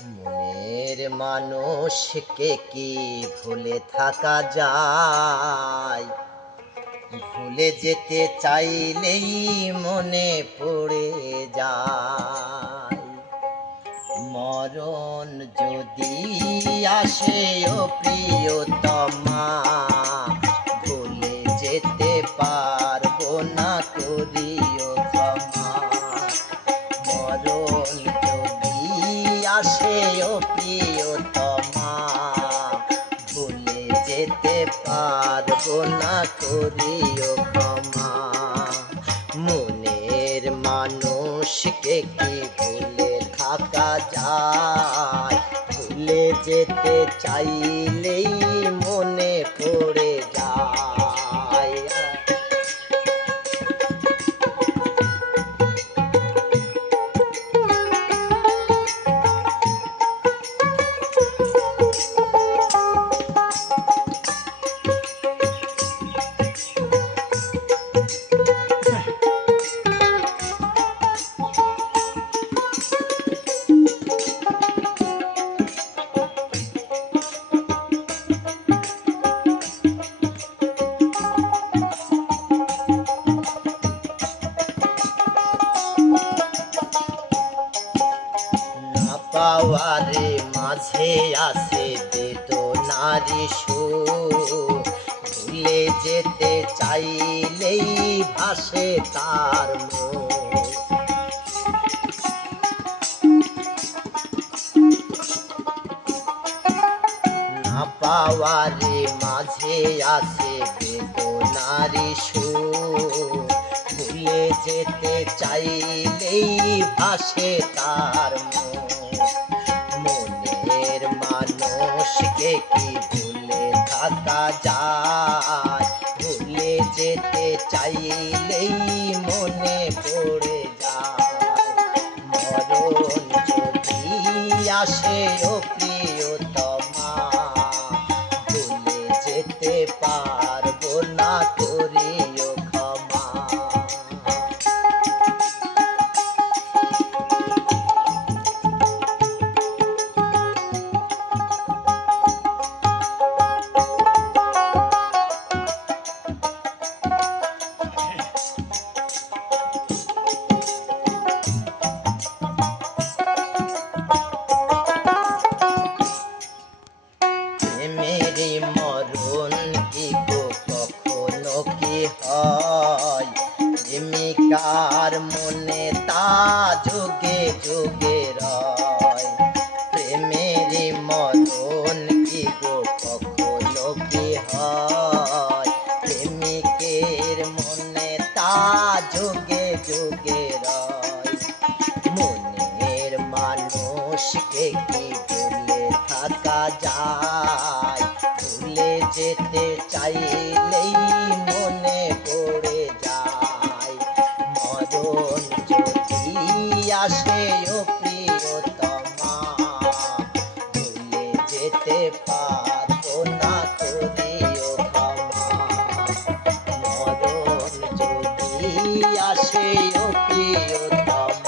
মনের মানুষকে কি ভুলে থাকা যায়? ভুলে যেতে চাইলেই মনে পড়ে যায়। মরণ যদি আসে ও প্রিয়তমা, ভুলে যেতে পারবো না, করিও ক্ষমা। মরণ যদি আসে ও প্রিয়তমা, ভুলে যেতে পারবো না, করিও ক্ষমা। মনের মানুষকে কি ভুলে থাকা যায়? ভুলে যেতে চাইলেই মনে পড়ে যায়। না পাওয়ারে মাঝে আছে বেদনারি সুর, ভুলে যেতে চাইলেই ভাসে তার মুখ। না পাওয়ারে মাঝে আছে বেদনারি সুর, ভুলে যেতে চাইলেই ভাসে তার মুখ। মনের মানুষকে কি ভুলে থাকা যায়? ভুলে যেতে চাইলেই মনে পড়ে যায়। মরণ যদি আসে ও প্রিয়তমা, ভুলে যেতে পারবো না, করিও ক্ষমা। প্রেমেরই মরণ কি গো কখনো কি হয়? প্রেমিকার মনে তা যুগে যুগে রয়। প্রেমেরই মরণ কি গো কখনো কি হয়? প্রেমিকের মনে তা যুগে যুগে রয়। মনের মানুষকে কি ভুলে থাকা যায়? ভুলে যেতে চাইলেই মনে পড়ে যায়। মরণ যদি আসে ও প্রিয়তমা, ভুলে যেতে পারবো না, করিও ক্ষমা। মরণ যদি আসে ও প্রিয়তমা,